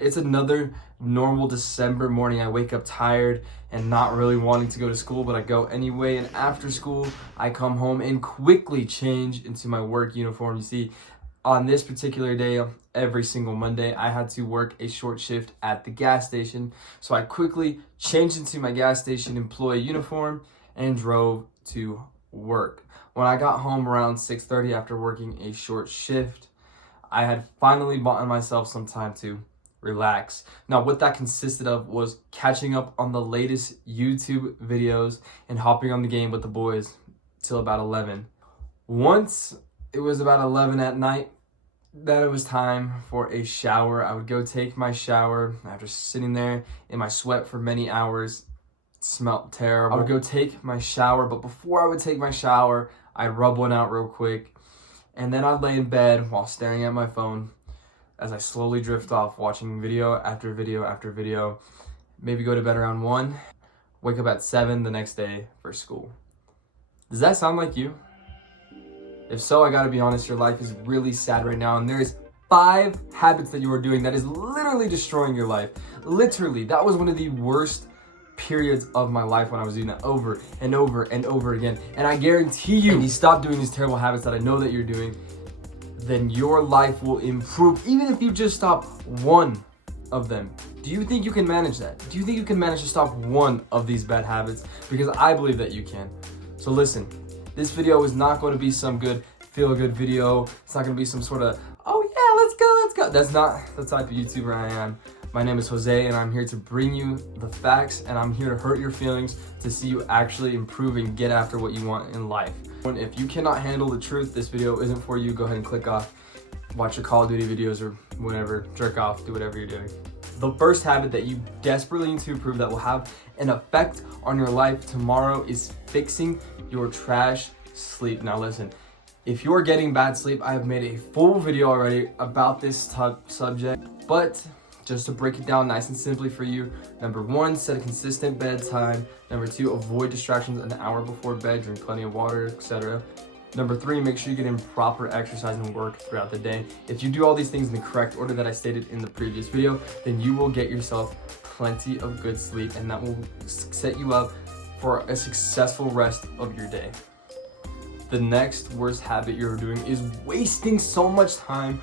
It's another normal December morning. I wake up tired and not really wanting to go to school, but I go anyway. And after school, I come home and quickly change into my work uniform. You see, on this particular day, every single Monday, I had to work a short shift at the gas station. So I quickly changed into my gas station employee uniform and drove to work. When I got home around 6:30 after working a short shift, I had finally bought myself some time to relax. Now, what that consisted of was catching up on the latest YouTube videos and hopping on the game with the boys till about 11. Once it was about 11 at night, that it was time for a shower. I would go take my shower after sitting there in my sweat for many hours. It smelled terrible. I would go take my shower, but before I would take my shower, I'd rub one out real quick, and then I'd lay in bed while staring at my phone as I slowly drift off, watching video after video after video. Maybe go to bed around 1, wake up at 7 the next day for school. Does that sound like you? If so, I gotta be honest, your life is really sad right now, and there's 5 habits that you are doing that is literally destroying your life. Literally, that was one of the worst periods of my life when I was doing that over and over and over again. And I guarantee you, if you stop doing these terrible habits that I know that you're doing, then your life will improve, even if you just stop one of them. Do you think you can manage that? Do you think you can manage to stop one of these bad habits? Because I believe that you can. So listen, this video is not going to be some good feel-good video. It's not going to be some sort of, oh yeah, let's go. That's not the type of YouTuber I am. My name is Jose, and I'm here to bring you the facts, and I'm here to hurt your feelings to see you actually improve and get after what you want in life. If you cannot handle the truth, this video isn't for you. Go ahead and click off. Watch your Call of Duty videos or whatever. Jerk off. Do whatever you're doing. The first habit that you desperately need to improve that will have an effect on your life tomorrow is fixing your trash sleep. Now listen, if you're getting bad sleep, I have made a full video already about this subject, but just to break it down nice and simply for you, number 1, set a consistent bedtime. Number 2, avoid distractions an hour before bed, drink plenty of water, etc. Number 3, make sure you get in proper exercise and work throughout the day. If you do all these things in the correct order that I stated in the previous video, then you will get yourself plenty of good sleep, and that will set you up for a successful rest of your day. The next worst habit you're doing is wasting so much time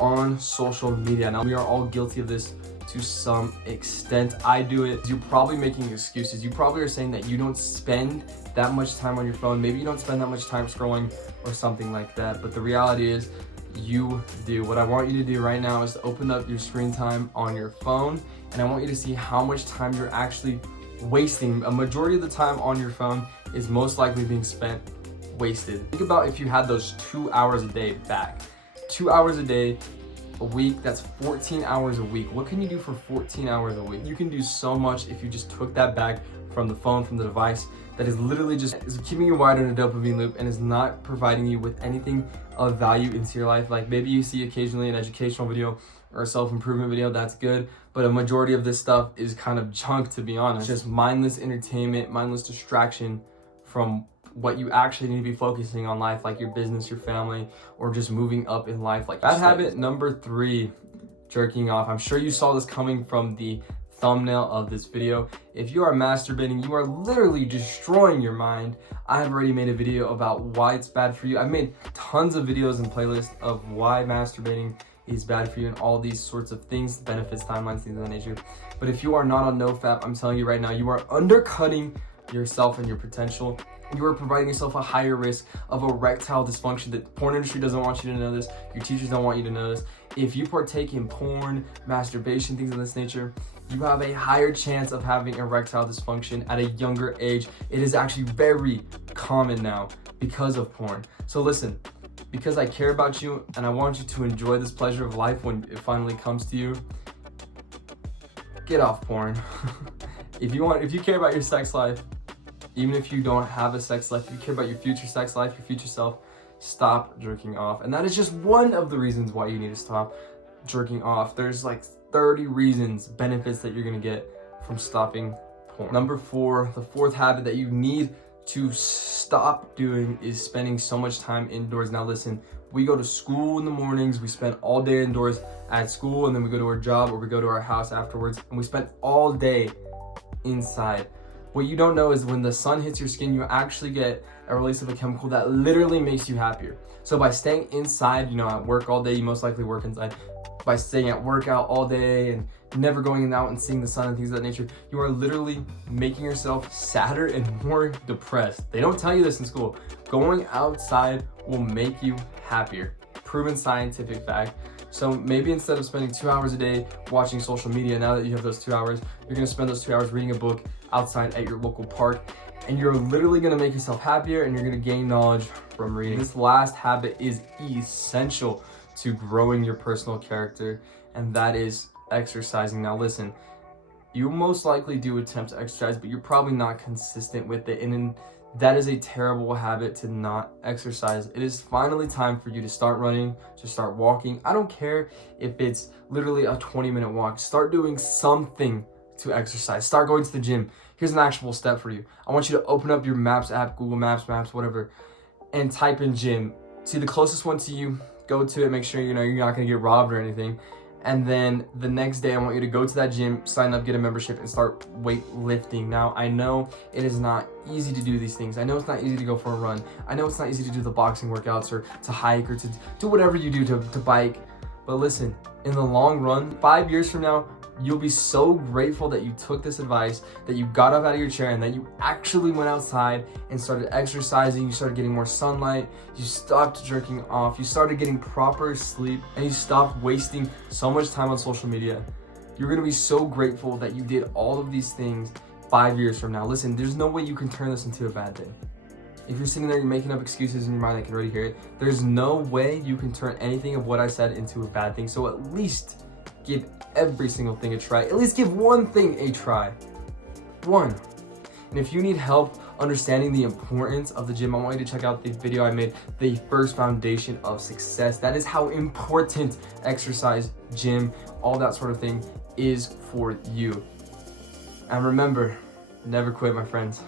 on social media. Now, we are all guilty of this to some extent. I do it. You're probably making excuses. You probably are saying that you don't spend that much time on your phone. Maybe you don't spend that much time scrolling or something like that. But the reality is you do. What I want you to do right now is to open up your screen time on your phone, and I want you to see how much time you're actually wasting. A majority of the time on your phone is most likely being spent wasted. Think about if you had those 2 hours a day back. 2 hours a day, a week, that's 14 hours a week. What can you do for 14 hours a week? You can do so much if you just took that back from the phone, from the device, that is literally just keeping you wired in a dopamine loop and is not providing you with anything of value into your life. Like maybe you see occasionally an educational video or a self-improvement video, that's good, but a majority of this stuff is kind of junk, to be honest. Just mindless entertainment, mindless distraction from what you actually need to be focusing on life, like your business, your family, or just moving up in life. Like bad habit number 3, jerking off. I'm sure you saw this coming from the thumbnail of this video. If you are masturbating, you are literally destroying your mind. I have already made a video about why it's bad for you. I've made tons of videos and playlists of why masturbating is bad for you and all these sorts of things, benefits, timelines, things of that nature. But if you are not on NoFap, I'm telling you right now, you are undercutting yourself and your potential. You are providing yourself a higher risk of erectile dysfunction. The porn industry doesn't want you to know this. Your teachers don't want you to know this. If you partake in porn, masturbation, things of this nature, you have a higher chance of having erectile dysfunction at a younger age. It is actually very common now because of porn. So listen, because I care about you and I want you to enjoy this pleasure of life when it finally comes to you, get off porn. If you care about your sex life, even if you don't have a sex life, if you care about your future sex life, your future self, stop jerking off. And that is just one of the reasons why you need to stop jerking off. There's like 30 reasons, benefits that you're gonna get from stopping porn. Number 4, the 4th habit that you need to stop doing is spending so much time indoors. Now listen, We go to school in the mornings, we spend all day indoors at school, and then we go to our job or we go to our house afterwards, and we spend all day inside. What you don't know is when the sun hits your skin, you actually get a release of a chemical that literally makes you happier. So by staying inside, at work all day, you most likely work inside. By staying at workout all day and never going out and seeing the sun and things of that nature, you are literally making yourself sadder and more depressed. They don't tell you this in school. Going outside will make you happier. Proven scientific fact. So maybe instead of spending 2 hours a day watching social media, now that you have those 2 hours, you're gonna spend those 2 hours reading a book outside at your local park, and you're literally gonna make yourself happier and you're gonna gain knowledge from reading. This last habit is essential to growing your personal character, and that is exercising. Now listen, you most likely do attempt to exercise, but you're probably not consistent with it, and that is a terrible habit to not exercise. It is finally time for you to start running, to start walking. I don't care if it's literally a 20-minute walk. Start doing something to exercise. Start going to the gym. Here's an actual step for you. I want you to open up your Maps app, Google Maps, whatever, and type in gym. See the closest one to you, go to it, make sure you're not gonna get robbed or anything. And then the next day, I want you to go to that gym, sign up, get a membership, and start weightlifting. Now, I know it is not easy to do these things. I know it's not easy to go for a run. I know it's not easy to do the boxing workouts or to hike or to do whatever you do to bike. But listen, in the long run, 5 years from now, you'll be so grateful that you took this advice, that you got up out of your chair and that you actually went outside and started exercising. You started getting more sunlight, you stopped jerking off, you started getting proper sleep, and you stopped wasting so much time on social media. You're gonna be so grateful that you did all of these things 5 years from now. Listen, there's no way you can turn this into a bad thing. If you're sitting there, you're making up excuses in your mind, I can already hear it. There's no way you can turn anything of what I said into a bad thing. So at least give every single thing a try. At least give one thing a try. One. And if you need help understanding the importance of the gym, I want you to check out the video I made, The First Foundation of Success. That is how important exercise, gym, all that sort of thing is for you. And remember, never quit, my friends.